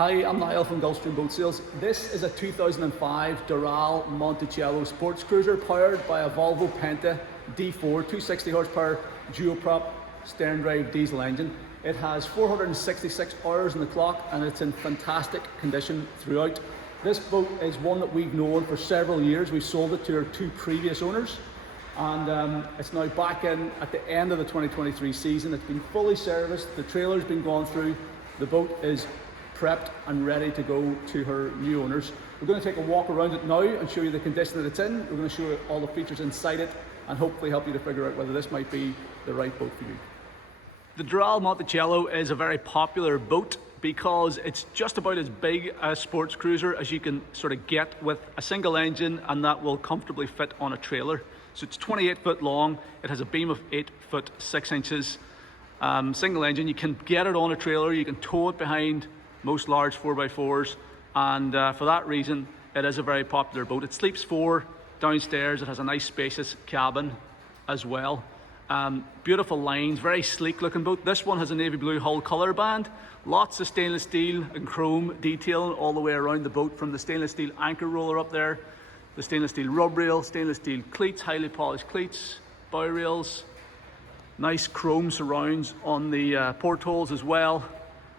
Hi, I'm Niall from Gulfstream Boat Sales. This is a 2005 Doral Monticello sports cruiser powered by a Volvo Penta D4 260 horsepower dual-prop stern drive diesel engine. It has 466 hours on the clock and it's in fantastic condition throughout. This boat is one that we've known for several years. We've sold it to our two previous owners, and it's now back in at the end of the 2023 season. It's been fully serviced, the trailer's been gone through, the boat is prepped and ready to go to her new owners. We're going to take a walk around it now and show you the condition that it's in. We're going to show you all the features inside it and hopefully help you to figure out whether this might be the right boat for you. The Doral Monticello is a very popular boat because it's just about as big a sports cruiser as you can sort of get with a single engine, and that will comfortably fit on a trailer. So it's 28 foot long, it has a beam of 8 foot 6 inches, single engine. You can get it on a trailer, you can tow it behind most large 4x4s, and for that reason it is a very popular boat. It sleeps 4 downstairs, it has a nice spacious cabin as well. Beautiful lines, very sleek looking boat. This one has a navy blue hull colour band, lots of stainless steel and chrome detailing all the way around the boat, from the stainless steel anchor roller up there, the stainless steel rub rail, stainless steel cleats, highly polished cleats, bow rails, nice chrome surrounds on the portholes as well.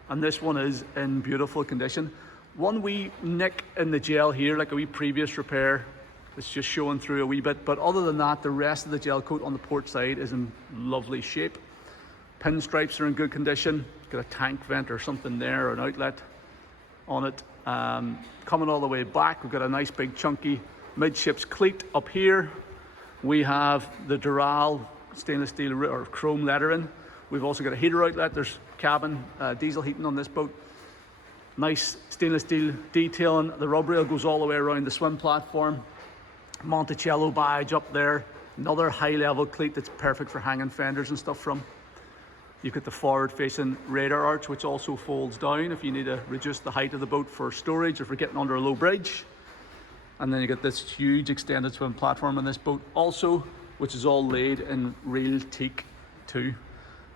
And this one is in beautiful condition. One wee nick in the gel here, like a wee previous repair, it's just showing through a wee bit, but other than that, the rest of the gel coat on the port side is in lovely shape. Pinstripes are in good condition. It's got a tank vent or something there, or an outlet on it. Coming all the way back, we've got a nice big chunky midships cleat up here. We have the Doral stainless steel or chrome lettering. We've also got a heater outlet. There's cabin diesel heating on this boat. Nice stainless steel detailing. The rub rail goes all the way around the swim platform. Monticello badge up there. Another high level cleat that's perfect for hanging fenders and stuff from. You've got the forward facing radar arch, which also folds down if you need to reduce the height of the boat for storage or for getting under a low bridge. And then you get this huge extended swim platform on this boat also, which is all laid in real teak too.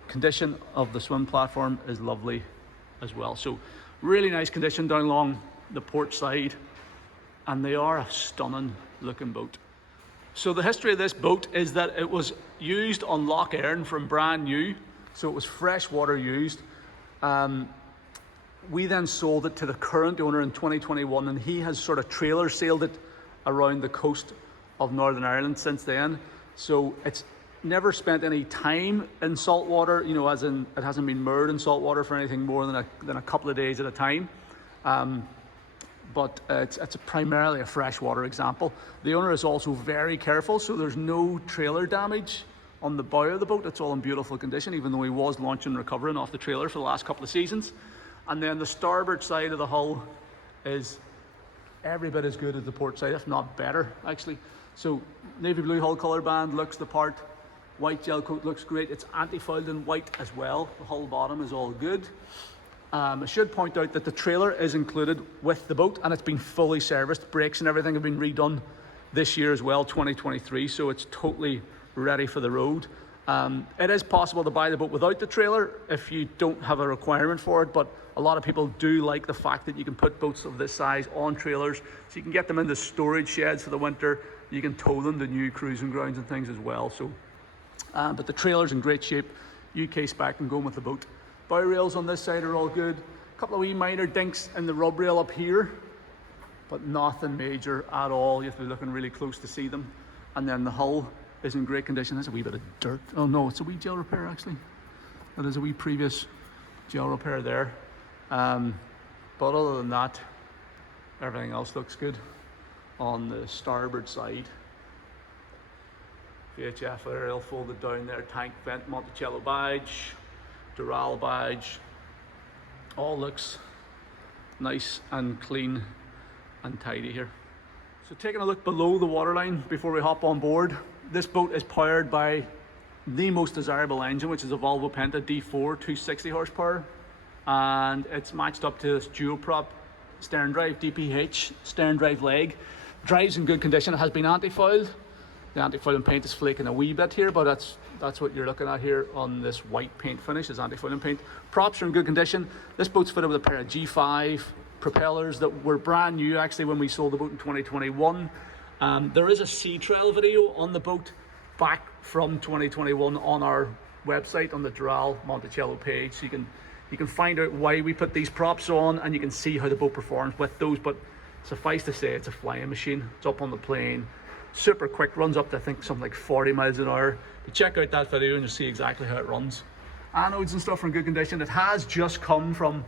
Condition of the swim platform is lovely as well. So really nice condition down along the port side, and they are a stunning looking boat. So the history of this boat is that it was used on Loch Earn from brand new, so it was fresh water used. We then sold it to the current owner in 2021, and he has sort of trailer sailed it around the coast of Northern Ireland since then. So it's never spent any time in salt water, you know, as in it hasn't been moored in salt water for anything more than a couple of days at a time. But it's primarily a freshwater example. The owner is also very careful, so there's no trailer damage on the bow of the boat. It's all in beautiful condition, even though he was launching and recovering off the trailer for the last couple of seasons. And then the starboard side of the hull is every bit as good as the port side, if not better, actually. So navy blue hull colour band looks the part. White gel coat looks great. It's anti-fouled in white as well. The hull bottom is all good. I should point out that the trailer is included with the boat and it's been fully serviced. Brakes and everything have been redone this year as well, 2023, so it's totally ready for the road. It is possible to buy the boat without the trailer if you don't have a requirement for it, but a lot of people do like the fact that you can put boats of this size on trailers, so you can get them into storage sheds for the winter. You can tow them to new cruising grounds and things as well. So, but the trailer's in great shape, UK spec and going with the boat. Bow rails on this side are all good. A couple of wee minor dinks in the rub rail up here, but nothing major at all. You have to be looking really close to see them. And then the hull is in great condition. There's a wee bit of dirt. Oh no, it's a wee gel repair actually. That is a wee previous gel repair there. But other than that, everything else looks good. On the starboard side, VHF aerial folded down there, tank vent, Monticello badge, Doral badge, all looks nice and clean and tidy here. So taking a look below the waterline before we hop on board, this boat is powered by the most desirable engine, which is a Volvo Penta D4 260 horsepower, and it's matched up to this dual prop stern drive DPH stern drive leg. Drives in good condition. It has been anti-fouled. The anti-fouling paint is flaking a wee bit here, but that's what you're looking at here on this white paint finish, is anti-fouling paint. Props are in good condition. This boat's fitted with a pair of G5 propellers that were brand new actually when we sold the boat in 2021. There is a sea trail video on the boat back from 2021 on our website on the Doral Monticello page, so you can find out why we put these props on, and you can see how the boat performs with those. But suffice to say, it's a flying machine. It's up on the plane, super quick, runs up to I think something like 40 miles an hour. You check out that video and you'll see exactly how it runs. Anodes and stuff are in good condition. It has just come from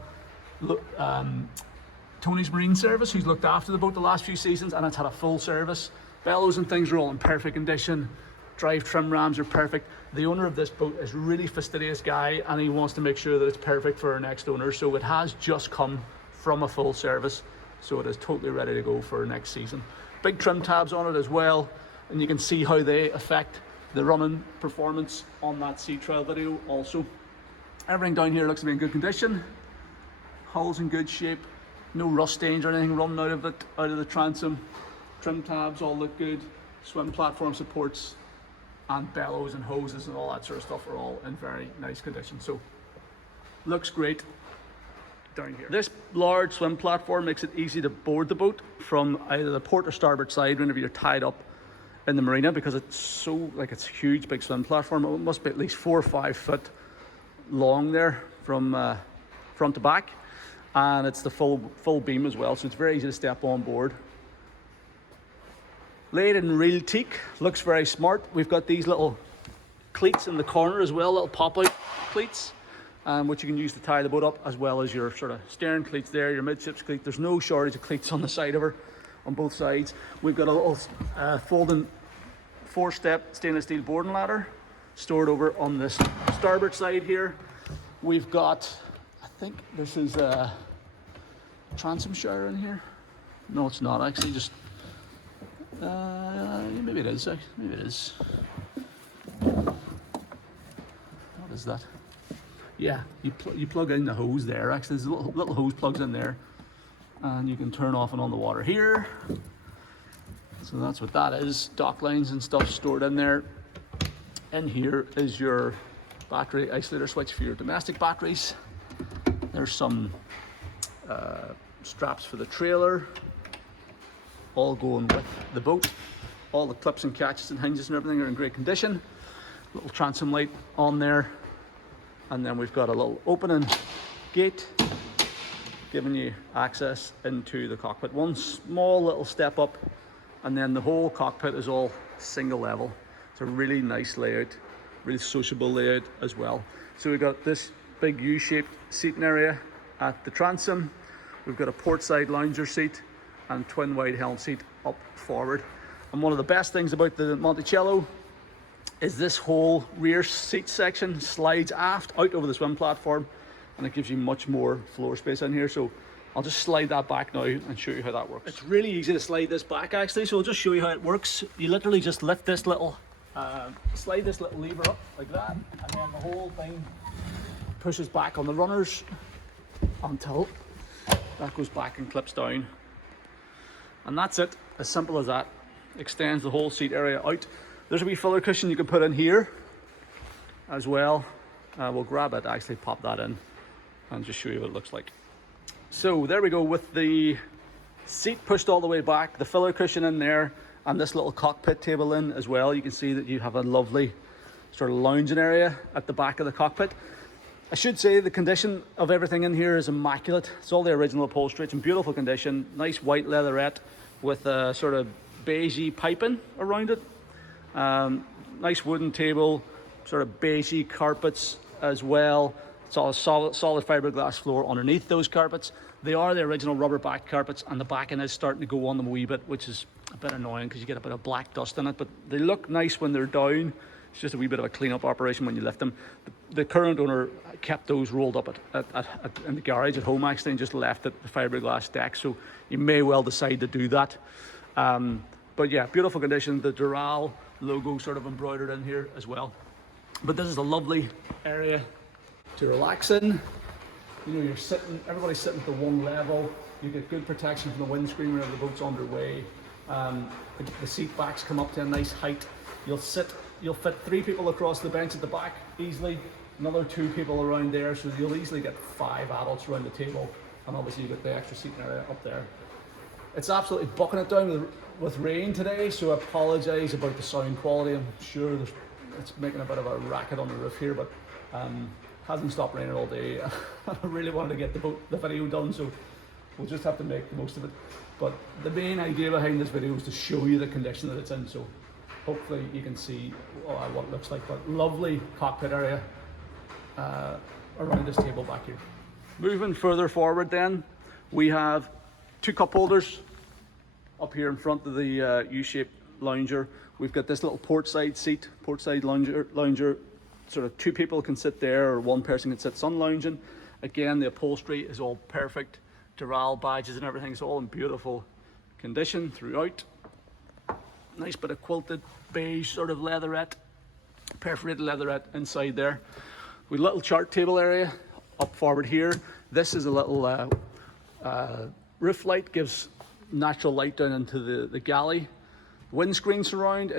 Tony's Marine Service, who's looked after the boat the last few seasons, and it's had a full service. Bellows and things are all in perfect condition. Drive trim rams are perfect. The owner of this boat is a really fastidious guy, and he wants to make sure that it's perfect for our next owner. So it has just come from a full service, so it is totally ready to go for next season. Big trim tabs on it as well, and you can see how they affect the running performance on that sea trail video also. Everything down here looks to be in good condition. Hull's in good shape. No rust stains or anything running out of the transom. Trim tabs all look good. Swim platform supports and bellows and hoses and all that sort of stuff are all in very nice condition. So looks great down here. This large swim platform makes it easy to board the boat from either the port or starboard side whenever you're tied up in the marina, because it's so, like, it's a huge big swim platform. It must be at least 4 or 5 foot long there from front to back, and it's the full beam as well, so it's very easy to step on board. Laid in real teak, looks very smart. We've got these little cleats in the corner as well, little pop-out cleats, which you can use to tie the boat up, as well as your sort of stern cleats there, your midships cleat. There's no shortage of cleats on the side of her, on both sides. We've got a little folding 4-step stainless steel boarding ladder stored over on this starboard side here. We've got, I think this is a transom shower in here. No, it's not actually, just maybe it is. Maybe it is. What is that? Yeah, you plug in the hose there. Actually, there's little hose plugs in there, and you can turn off and on the water here. So that's what that is. Dock lines and stuff stored in there. In here is your battery isolator switch for your domestic batteries. There's some straps for the trailer, all going with the boat. All the clips and catches and hinges and everything are in great condition. Little transom light on there, and then we've got a little opening gate giving you access into the cockpit. One small little step up, and then the whole cockpit is all single level. It's a really nice layout, really sociable layout as well. So we've got this big U-shaped seating area at the transom. We've got a port side lounger seat and twin wide helm seat up forward. And one of the best things about the Monticello is this whole rear seat section slides aft out over the swim platform, and it gives you much more floor space in here. So I'll just slide that back now and show you how that works. It's really easy to slide this back actually, so I'll just show you how it works. You literally just lift this little, slide this little lever up like that, and then the whole thing pushes back on the runners until that goes back and clips down. And that's it, as simple as that. Extends the whole seat area out. There's a wee filler cushion you can put in here as well. We'll grab it, actually pop that in and just show you what it looks like. So there we go, with the seat pushed all the way back, the filler cushion in there, and this little cockpit table in as well. You can see that you have a lovely sort of lounging area at the back of the cockpit. I should say the condition of everything in here is immaculate. It's all the original upholstery. It's in beautiful condition. Nice white leatherette with a sort of beigey piping around it. Nice wooden table, sort of beigey carpets as well. It's all a solid fiberglass floor underneath those carpets. They are the original rubber back carpets, and the backing is starting to go on them a wee bit, which is a bit annoying because you get a bit of black dust in it, but they look nice when they're down. It's just a wee bit of a clean-up operation when you lift them. The current owner kept those rolled up in the garage at home actually, and just left it the fiberglass deck, so you may well decide to do that. But yeah, beautiful condition. The Doral logo sort of embroidered in here as well. But this is a lovely area to relax in. You know, everybody's sitting to one level. You get good protection from the windscreen whenever the boat's underway. The seat backs come up to a nice height. You'll fit 3 people across the bench at the back easily, another 2 people around there, so you'll easily get 5 adults around the table, and obviously you get the extra seating area up there. It's absolutely bucking it down with rain today, so I apologise about the sound quality. I'm sure it's making a bit of a racket on the roof here, but hasn't stopped raining all day. I really wanted to get the video done, so we'll just have to make the most of it. But the main idea behind this video is to show you the condition that it's in, so hopefully you can see what it looks like. But lovely cockpit area around this table back here. Moving further forward then, we have 2 cup holders up here in front of the U-shaped lounger. We've got this little port side seat, port side lounger, sort of 2 people can sit there, or 1 person can sit sun lounging. Again, the upholstery is all perfect. Doral badges and everything's all in beautiful condition throughout. Nice bit of quilted beige sort of leatherette, perforated leatherette inside there. With a little chart table area up forward here. This is a little roof light, gives natural light down into the galley. Windscreen surround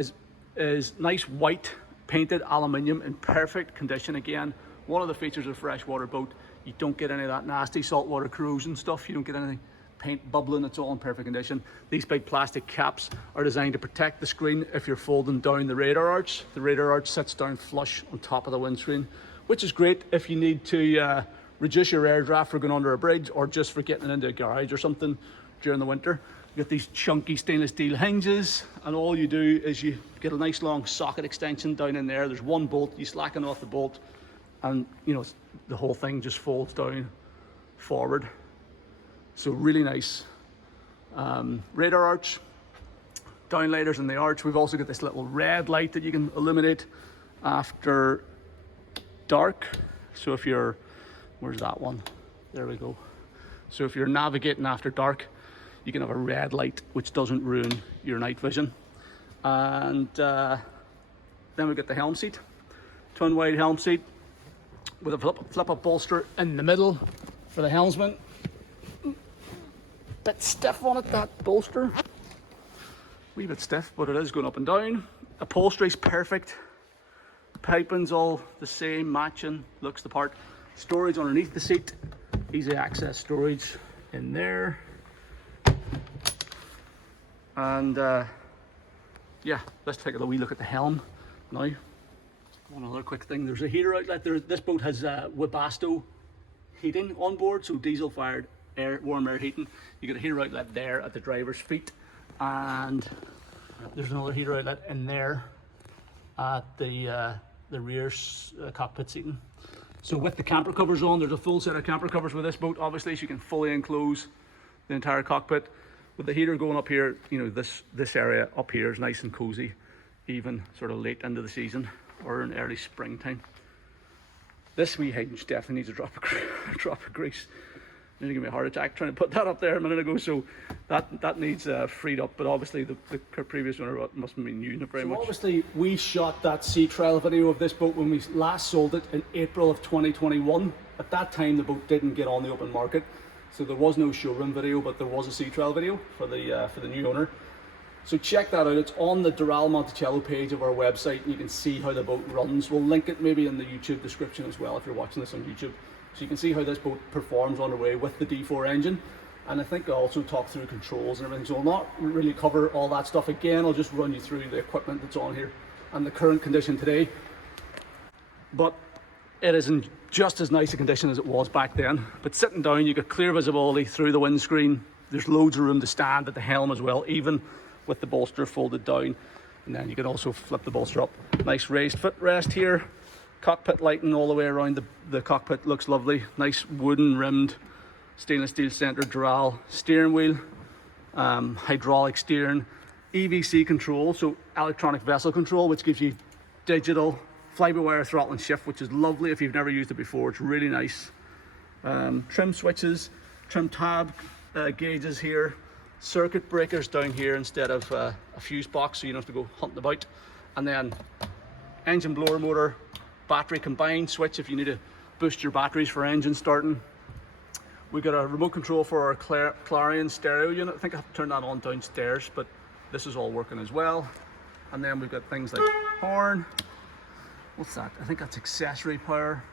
is nice white painted aluminium in perfect condition. Again, one of the features of a freshwater boat, you don't get any of that nasty saltwater corrosion stuff. You don't get anything paint bubbling. It's all in perfect condition. These big plastic caps are designed to protect the screen if you're folding down the radar arch. The radar arch sits down flush on top of the windscreen, which is great if you need to reduce your air draft for going under a bridge, or just for getting into a garage or something during the winter. You get these chunky stainless steel hinges, and all you do is you get a nice long socket extension down in there. There's 1 bolt, you slacken off the bolt, and you know, the whole thing just folds down forward. So really nice. Radar arch, downlighters in the arch. We've also got this little red light that you can illuminate after dark. So if you're, where's that one? There we go. So if you're navigating after dark, you can have a red light which doesn't ruin your night vision. And then we've got the helm seat, twin wide helm seat with a flip up bolster in the middle for the helmsman. Bit stiff on it, that bolster. Wee bit stiff, but it is going up and down. Upholstery's perfect. Piping's all the same, matching, looks the part. Storage underneath the seat, easy access storage in there. And yeah, let's take a wee look at the helm now. One other quick thing, there's a heater outlet there. This boat has Webasto heating on board, so diesel fired warm air heating. You get a heater outlet there at the driver's feet, and there's another heater outlet in there at the rear cockpit seating. So with the camper covers on, there's a full set of camper covers with this boat, obviously, so you can fully enclose the entire cockpit. With the heater going up here, you know, this area up here is nice and cozy, even sort of late into the season or in early springtime. This wee hinge definitely needs a drop of grease. Nearly gave me a heart attack trying to put that up there a minute ago, so that needs freed up. But obviously the previous owner must have been using it very much. Obviously we shot that sea trial video of this boat when we last sold it in April of 2021. At that time the boat didn't get on the open market, so there was no showroom video, but there was a sea trial video for the new owner. So check that out. It's on the Doral Monticello page of our website, and you can see how the boat runs. We'll link it maybe in the YouTube description as well if you're watching this on YouTube. So you can see how this boat performs on the way with the D4 engine. And I think I'll also talk through controls and everything. So I'll not really cover all that stuff again. I'll just run you through the equipment that's on here and the current condition today. But it is in just as nice a condition as it was back then. But sitting down, you get clear visibility through the windscreen. There's loads of room to stand at the helm as well, even with the bolster folded down. And then you can also flip the bolster up. Nice raised footrest here. Cockpit lighting all the way around the cockpit looks lovely. Nice wooden rimmed stainless steel center Doral steering wheel, hydraulic steering, EVC control, so electronic vessel control, which gives you digital fly-by-wire throttle and shift, which is lovely if you've never used it before. It's really nice. Trim switches, trim tab gauges here, circuit breakers down here instead of a fuse box, so you don't have to go hunting about. And then engine blower motor, battery combined switch if you need to boost your batteries for engine starting. We got a remote control for our Clarion stereo unit. I think I have to turn that on downstairs, but this is all working as well. And then we've got things like horn. What's that? I think that's accessory power.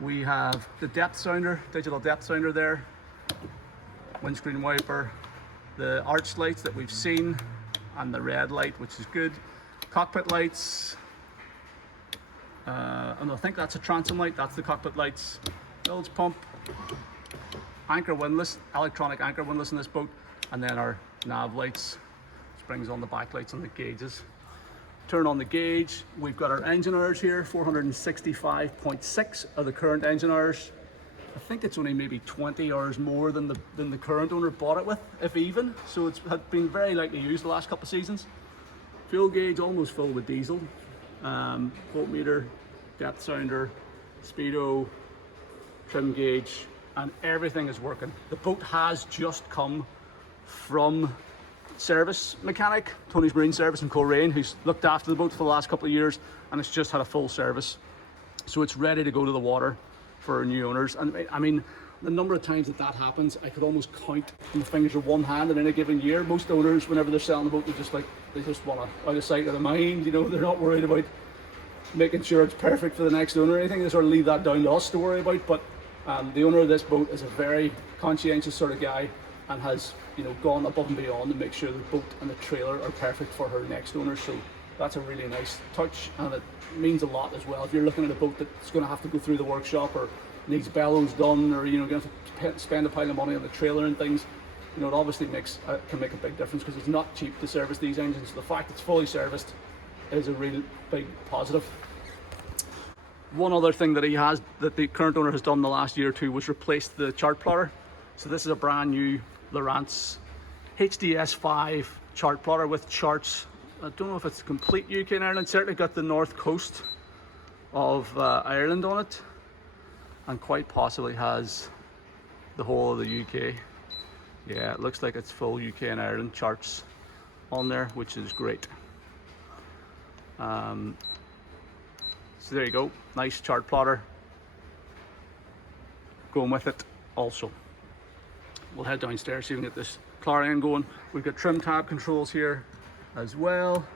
We have the depth sounder, digital depth sounder there. Windscreen wiper. The arch lights that we've seen, and the red light, which is good. Cockpit lights. And I think that's a transom light. That's the cockpit lights. Bilge pump. Anchor windlass, electronic anchor windlass in this boat. And then our nav lights, which brings on the backlights and the gauges. Turn on the gauge. We've got our engine hours here, 465.6 are the current engine hours. I think it's only maybe 20 hours more than the current owner bought it with, if even. So it's had been very lightly used the last couple of seasons. Fuel gauge almost full with diesel. Voltmeter, depth sounder, speedo, trim gauge, and everything is working. The boat has just come from service mechanic, Tony's Marine Service in Coleraine, who's looked after the boat for the last couple of years, and it's just had a full service. So it's ready to go to the water for new owners. And I mean, the number of times that happens, I could almost count on the fingers of one hand in a given year. Most owners, whenever they're selling the boat, they just want to out of sight, out of mind. You know, they're not worried about making sure it's perfect for the next owner or anything. They sort of leave that down to us to worry about. But the owner of this boat is a very conscientious sort of guy, and has, you know, gone above and beyond to make sure the boat and the trailer are perfect for her next owner. So that's a really nice touch, and it means a lot as well. If you're looking at a boat that's going to have to go through the workshop, or needs bellows done, or, you know, going to have to spend a pile of money on the trailer and things, you know, it obviously can make a big difference, because it's not cheap to service these engines. So the fact it's fully serviced is a real big positive. One other thing that the current owner has done in the last year or two was replace the chart plotter. So this is a brand new Lowrance HDS5 chart plotter with charts. I don't know if it's complete UK and Ireland. Certainly got the north coast of Ireland on it, and quite possibly has the whole of the UK. Yeah, it looks like it's full UK and Ireland charts on there, which is great. So there you go, nice chart plotter going with it also. We'll head downstairs so you can get this Clarion going. We've got trim tab controls here as well,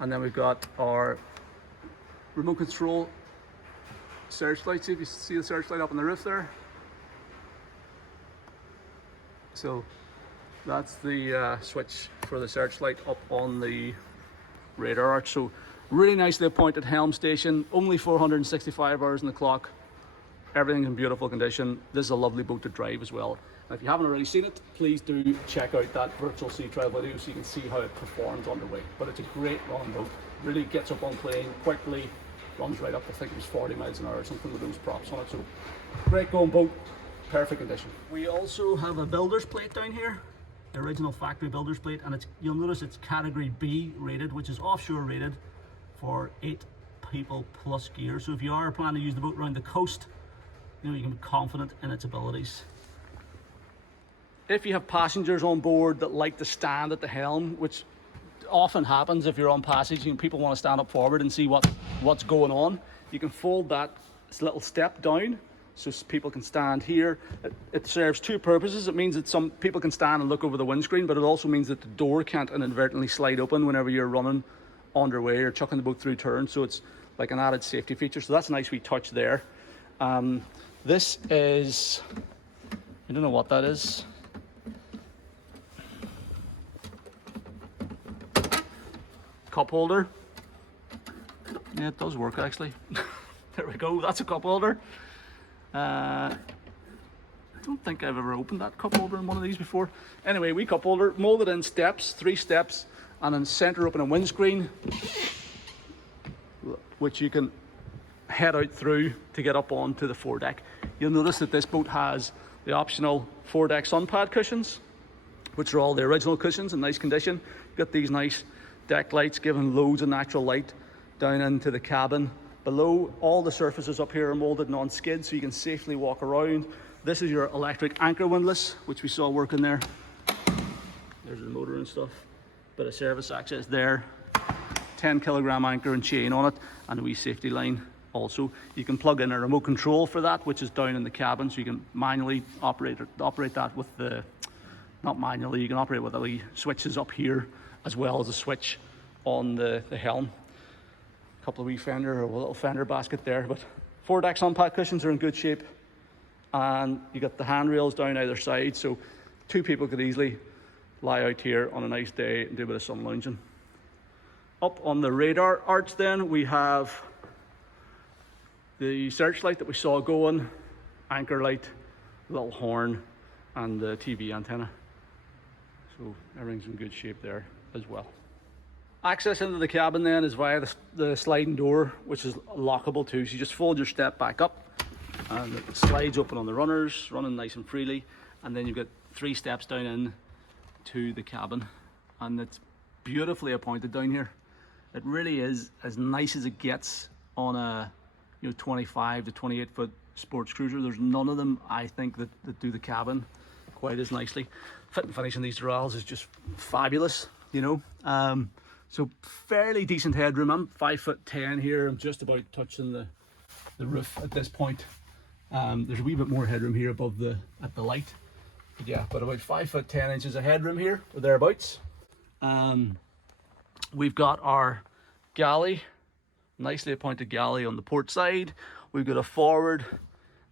and then we've got our remote control searchlight. See if you see the searchlight up on the roof there. So that's the switch for the searchlight up on the radar arch. So really nicely appointed helm station, only 465 hours in the clock. Everything's in beautiful condition. This is a lovely boat to drive as well. And if you haven't already seen it, please do check out that virtual sea trial video so you can see how it performs underway. But it's a great run boat. Really gets up on plane quickly, runs right up, I think it was 40 miles an hour or something with those props on it. So great going boat, perfect condition. We also have a builder's plate down here, the original factory builder's plate, and you'll notice it's category B rated, which is offshore rated for 8 people plus gear. So if you are planning to use the boat around the coast, you know, you can be confident in its abilities. If you have passengers on board that like to stand at the helm, which often happens if you're on passage and people want to stand up forward and see what's going on, you can fold that little step down so people can stand here. It serves two purposes. It means that some people can stand and look over the windscreen, but it also means that the door can't inadvertently slide open whenever you're running underway or chucking the boat through turns. So it's like an added safety feature. So that's a nice wee touch there. This is, I don't know what that is. Cup holder. Yeah, it does work actually. There we go, that's a cup holder. I don't think I've ever opened that cup holder in one of these before. Anyway, wee cup holder, molded in steps, 3 steps, and then center opening windscreen, which you can head out through to get up onto the foredeck. You'll notice that this boat has the optional foredeck sun pad cushions, which are all the original cushions in nice condition. You've got these nice deck lights giving loads of natural light down into the cabin. Below, all the surfaces up here are molded non-skid, so you can safely walk around. This is your electric anchor windlass, which we saw working there. There's the motor and stuff. Bit of service access there. 10 kilogram anchor and chain on it, and a wee safety line also. You can plug in a remote control for that, which is down in the cabin, so you can manually operate that with the, not manually, you can operate with the wee switches up here, as well as a switch on the helm. A couple of wee fender or a little fender basket there, but foredeck unpack cushions are in good shape, and you got the handrails down either side, so two people could easily lie out here on a nice day and do a bit of sun lounging. Up on the radar arch then, we have the searchlight that we saw going, anchor light, little horn, and the TV antenna. So everything's in good shape there as well. Access into the cabin then is via the sliding door, which is lockable too. So you just fold your step back up and it slides open on the runners, running nice and freely. And then you've got 3 steps down in to the cabin, and it's beautifully appointed down here. It really is as nice as it gets on a 25 to 28 foot sports cruiser. There's none of them, I think, that do the cabin quite as nicely. Fit and finish in these Dorals is just fabulous, so fairly decent headroom. I'm 5'10" here. I'm just about touching the roof at this point. There's a wee bit more headroom here above at the light, but yeah, but about 5'10" inches of headroom here or thereabouts. We've got our galley, nicely appointed galley on the port side. We've got a forward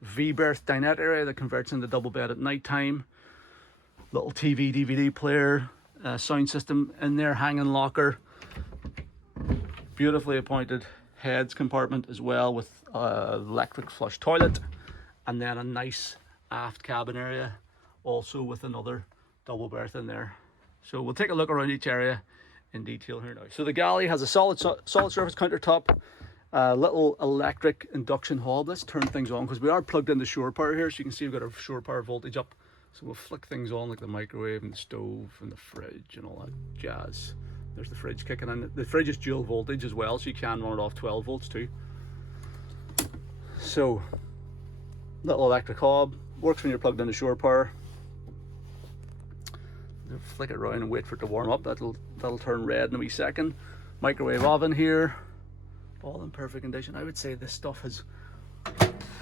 V-berth dinette area that converts into double bed at night time. Little TV, DVD player, sound system in there, hanging locker. Beautifully appointed heads compartment as well, with electric flush toilet, and then a nice aft cabin area also with another double berth in there. So we'll take a look around each area in detail here now. So the galley has a solid surface countertop, little electric induction hob. Let's turn things on because we are plugged into shore power here, so you can see we've got our shore power voltage up. So we'll flick things on like the microwave and the stove and the fridge and all that jazz. There's the fridge kicking in. The fridge is dual voltage as well, so you can run it off 12 volts too. So, little electric hob, works when you're plugged into shore power. Flick it around and wait for it to warm up. That'll turn red in a wee second. Microwave oven here, all in perfect condition. I would say this stuff has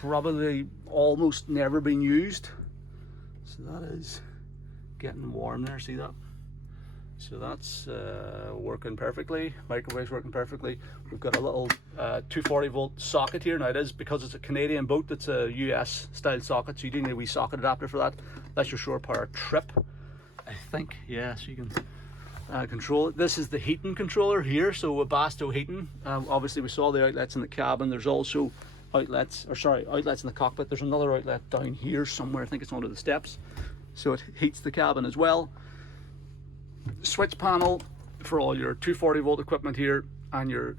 probably almost never been used. So that is getting warm there, see that? So that's working perfectly. Microwave's working perfectly. We've got a little 240 volt socket here. Now it is, because it's a Canadian boat, that's a US style socket, so you do need a wee socket adapter for that. That's your shore power trip, I think. Yeah, so you can control it. This is the heating controller here, so Webasto heating. Obviously we saw the outlets in the cabin. There's also outlets in the cockpit. There's another outlet down here somewhere. I think it's under the steps. So it heats the cabin as well. Switch panel for all your 240 volt equipment here and your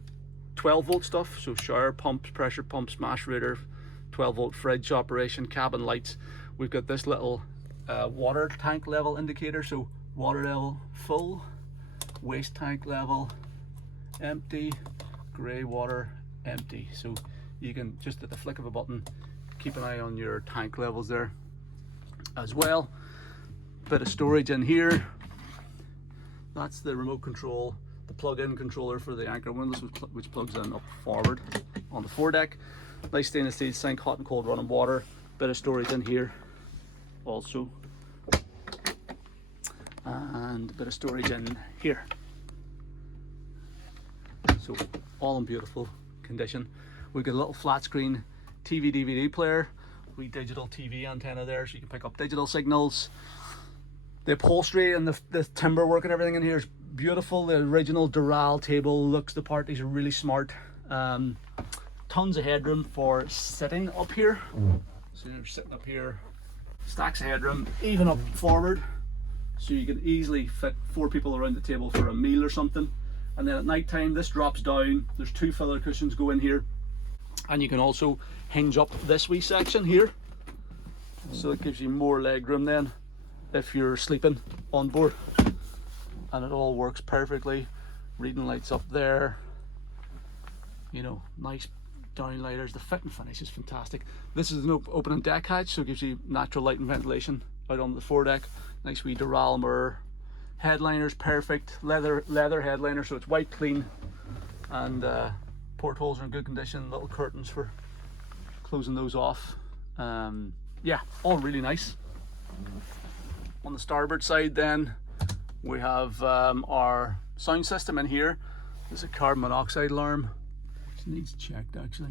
12 volt stuff. So shower pumps, pressure pumps, mash rooter, 12 volt fridge operation, cabin lights. We've got this little water tank level indicator. So water level full, waste tank level empty, grey water empty. So you can just at the flick of a button keep an eye on your tank levels there as well. Bit of storage in here. That's the remote control, the plug-in controller for the anchor windows, which plugs in up forward on the foredeck. Nice stainless steel sink, hot and cold running water. Bit of storage in here also, and a bit of storage in here. So all in beautiful condition. We've got a little flat screen TV DVD player, wee digital TV antenna there, so you can pick up digital signals. The upholstery and the timber work and everything in here is beautiful. The original Doral table looks the part. These are really smart. Tons of headroom for sitting up here. So you're sitting up here, stacks of headroom, even up forward. So you can easily fit 4 people around the table for a meal or something. And then at night time, this drops down. There's 2 filler cushions go in here. And you can also hinge up this wee section here. So it gives you more leg room then if you're sleeping on board. And it all works perfectly. Reading lights up there. Nice downlighters. The fit and finish is fantastic. This is an opening deck hatch, so it gives you natural light and ventilation out on the foredeck. Nice wee Doral mirror. Headliners perfect. Leather headliner, so it's white clean. And portholes are in good condition. Little curtains for closing those off. Yeah, all really nice. On the starboard side then, we have our sound system in here. There's a carbon monoxide alarm, which needs checked actually.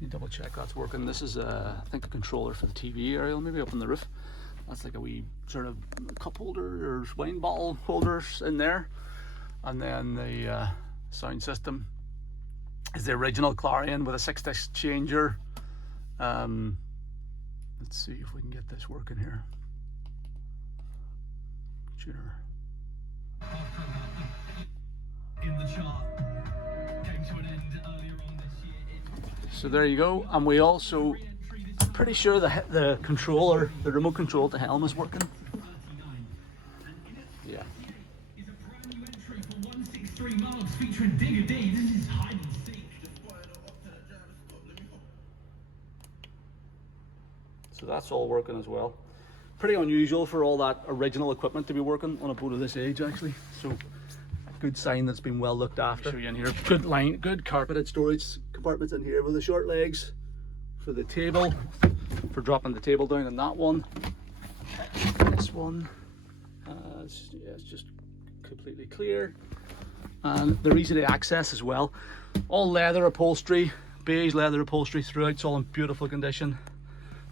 You double check that's working. This is I think a controller for the TV area, maybe up on the roof. That's like a wee sort of cup holder or wine bottle holders in there. And then the sound system is the original Clarion with a 6-disc changer. Let's see if we can get this working here. Computer. In the chart, came to an end earlier on this year. So there you go, and we also, I'm pretty sure the controller, the remote control to helm is working. Yeah. So that's all working as well. Pretty unusual for all that original equipment to be working on a boat of this age actually. So good sign that's been well looked after. Show you in here. Good carpeted storage compartments in here with the short legs for the table, for dropping the table down on that one. This one, it's just completely clear, and they're easy to access as well. All leather upholstery, beige leather upholstery throughout. It's all in beautiful condition.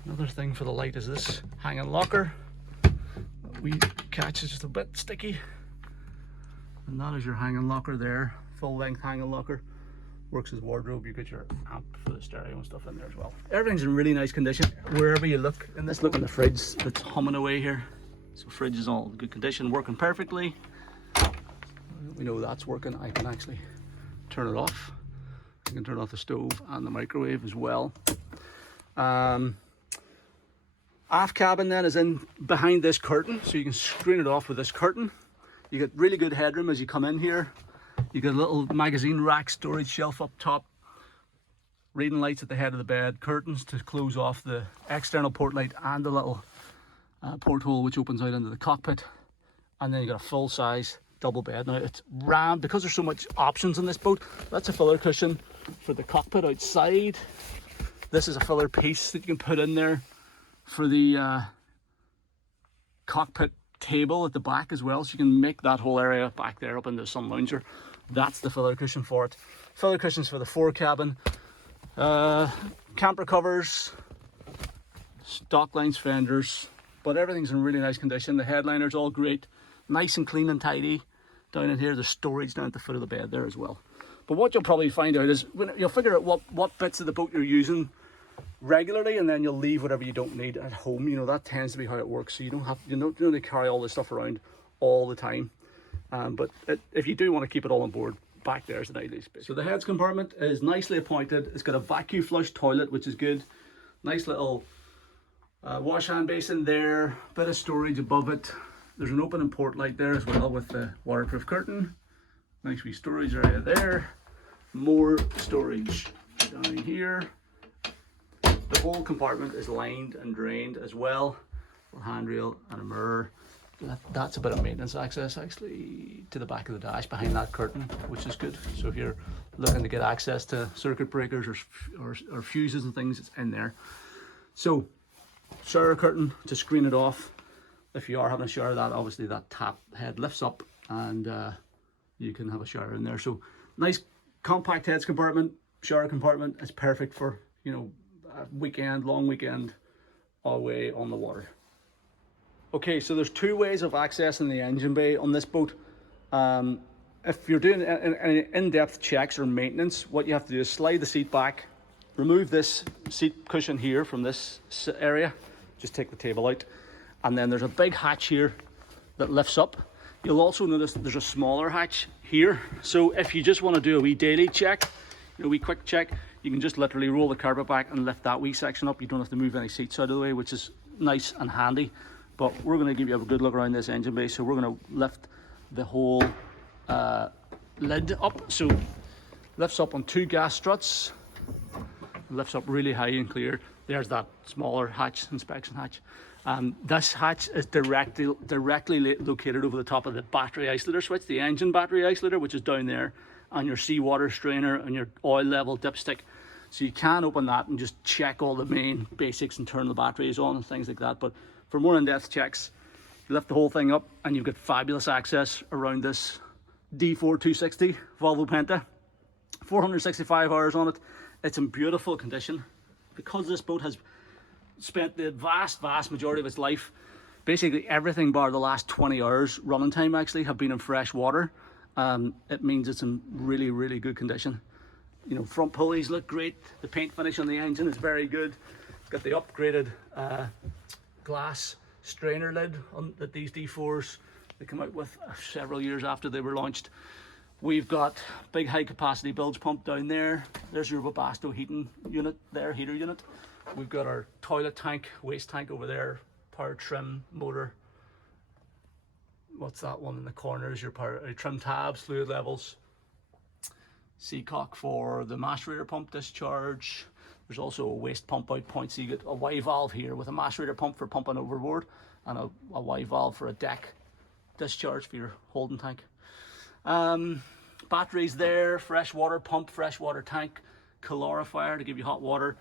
Another thing for the light is this hanging locker. We catch is just a bit sticky. And that is your hanging locker there, full length hanging locker. Works as wardrobe. You get your amp for the stereo and stuff in there as well. Everything's in really nice condition wherever you look. And this look in the fridge that's humming away here. So fridge is all in good condition, working perfectly. We know that's working. I can actually turn it off. I can turn off the stove and the microwave as well. Aft cabin then is in behind this curtain, so you can screen it off with this curtain. You get really good headroom as you come in here. You get a little magazine rack storage shelf up top, reading lights at the head of the bed, curtains to close off the external port light and the little porthole which opens out into the cockpit. And then you got a full size double bed. Now it's rammed because there's so much options on this boat. That's a filler cushion for the cockpit outside. This is a filler piece that you can put in there for the cockpit table at the back as well, so you can make that whole area back there up into the sun lounger. That's the filler cushion for it. Filler cushions for the fore cabin, camper covers, stock lines fenders, but everything's in really nice condition. The headliner's all great, nice and clean and tidy. Down in here there's storage down at the foot of the bed there as well. But what you'll probably find out is when you'll figure out what bits of the boat you're using regularly, and then you'll leave whatever you don't need at home. You know, that tends to be how it works, so you don't really carry all this stuff around all the time. But if you do want to keep it all on board, back there is an ideal space. So the heads compartment is nicely appointed. It's got a vacuum flush toilet, which is good. Nice little wash hand basin there, bit of storage above it. There's an open and port light there as well with the waterproof curtain. Nice wee storage area there. More storage down here. The whole compartment is lined and drained as well. A handrail and a mirror. That's a bit of maintenance access actually to the back of the dash behind that curtain, which is good. So if you're looking to get access to circuit breakers or fuses and things, it's in there. So shower curtain to screen it off. If you are having a shower, that obviously that tap head lifts up and you can have a shower in there. So nice compact heads compartment, shower compartment. It's perfect for, you know, a long weekend away on the water. Okay, so there's two ways of accessing the engine bay on this boat. If you're doing any in-depth checks or maintenance, what you have to do is slide the seat back, remove this seat cushion here from this area, just take the table out, and then there's a big hatch here that lifts up. You'll also notice that there's a smaller hatch here. So if you just want to do a wee daily check, a wee quick check, you can just literally roll the carpet back and lift that wee section up. You don't have to move any seats out of the way, which is nice and handy. But we're going to give you a good look around this engine bay. So we're going to lift the whole lid up. So lifts up on two gas struts, lifts up really high and clear. There's that smaller hatch, inspection hatch. This hatch is directly located over the top of the battery isolator switch, the engine battery isolator, which is down there, and your seawater strainer and your oil level dipstick. So you can open that and just check all the main basics and turn the batteries on and things like that. But for more in-depth checks, you lift the whole thing up and you've got fabulous access around this D4 260 Volvo Penta, 465 hours on it. It's in beautiful condition because this boat has spent the vast majority of its life, basically everything bar the last 20 hours running time actually, have been in fresh water. It means it's in really good condition. You know, front pulleys look great. The paint finish on the engine is very good. It's got the upgraded glass strainer lid that these D4s they come out with several years after they were launched. We've got big high capacity bilge pump down there. There's your Webasto heating unit there, heater unit. We've got our toilet tank, waste tank over there, power trim motor. What's that one in the corner is your power trim tabs, fluid levels. Seacock for the macerator pump discharge. There's also a waste pump out point, so you get a Y valve here with a macerator pump for pumping overboard and a Y valve for a deck discharge for your holding tank. Batteries there, fresh water pump, fresh water tank, calorifier to give you hot water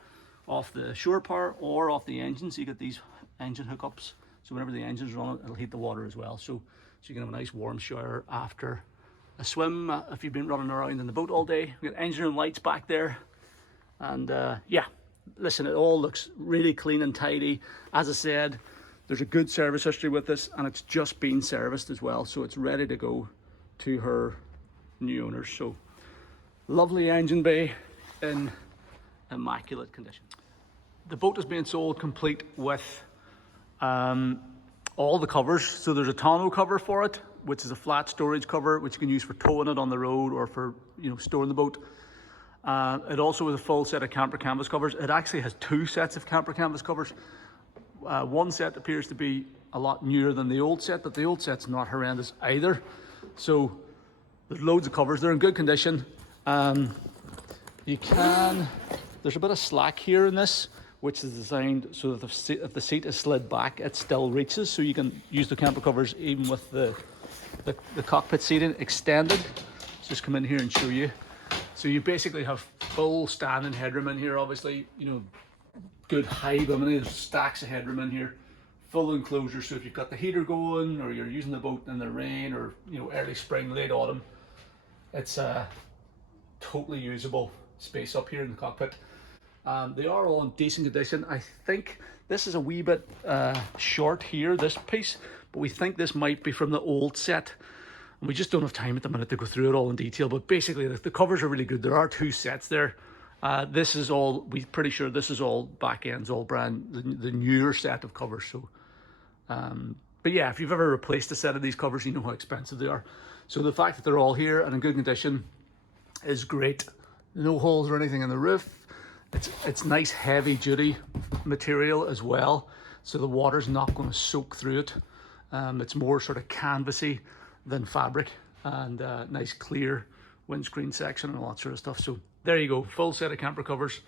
off the shore power or off the engine, so you get these engine hookups, so whenever the engine's running it'll heat the water as well, so you can have a nice warm shower after a swim if you've been running around in the boat all day. We've got engine room lights back there, and yeah, listen, it all looks really clean and tidy. As I said, there's a good service history with this, and it's just been serviced as well, so it's ready to go to her new owners. So lovely engine bay in immaculate condition. The boat is being sold complete with all the covers. So there's a tonneau cover for it, which is a flat storage cover which you can use for towing it on the road or for, you know, storing the boat. It also has a full set of camper canvas covers. It actually has two sets of camper canvas covers. One set appears to be a lot newer than the old set, but the old set's not horrendous either. So there's loads of covers. They're in good condition. There's a bit of slack here in this, which is designed so that if the seat is slid back, it still reaches. So you can use the camper covers even with the cockpit seating extended. Let's just come in here and show you. So you basically have full standing headroom in here, obviously, you know, good height. I mean, there's stacks of headroom in here, full enclosure. So if you've got the heater going, or you're using the boat in the rain, or, you know, early spring, late autumn, it's a totally usable space up here in the cockpit. They are all in decent condition. I think this is a wee bit short here, this piece, but we think this might be from the old set. And we just don't have time at the minute to go through it all in detail, but basically the covers are really good. There are two sets there. This is all, we're pretty sure this is all back ends, all brand, the newer set of covers. So, but yeah, if you've ever replaced a set of these covers, you know how expensive they are. So the fact that they're all here and in good condition is great. No holes or anything in the roof. It's nice heavy duty material as well, so the water's not going to soak through it. It's more sort of canvasy than fabric, and nice clear windscreen section and all that sort of stuff. So there you go, full set of camper covers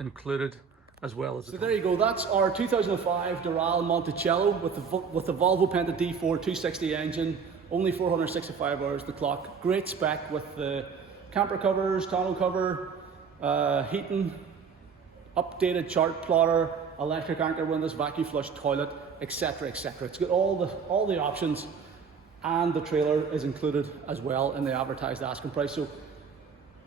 included, as well as so there you go, that's our 2005 Doral Monticello with the Volvo Penta D4 260 engine, only 465 hours the clock. Great spec with the camper covers, tonneau cover, heating, updated chart plotter, electric anchor windows, vacuum flush toilet, etc, etc. It's got all the options, and the trailer is included as well in the advertised asking price. So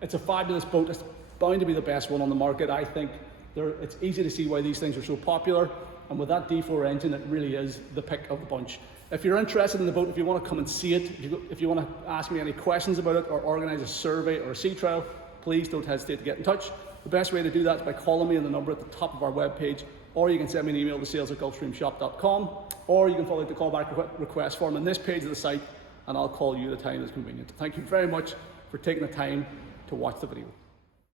it's a fabulous boat. It's bound to be the best one on the market, I think. It's easy to see why these things are so popular, and with that D4 engine, it really is the pick of the bunch. If you're interested in the boat, if you want to come and see it, if you want to ask me any questions about it or organize a survey or a sea trial, please don't hesitate to get in touch. The best way to do that is by calling me on the number at the top of our webpage, or you can send me an email to sales@gulfstreamshop.com, or you can follow the callback request form on this page of the site, and I'll call you at a time that's convenient. Thank you very much for taking the time to watch the video.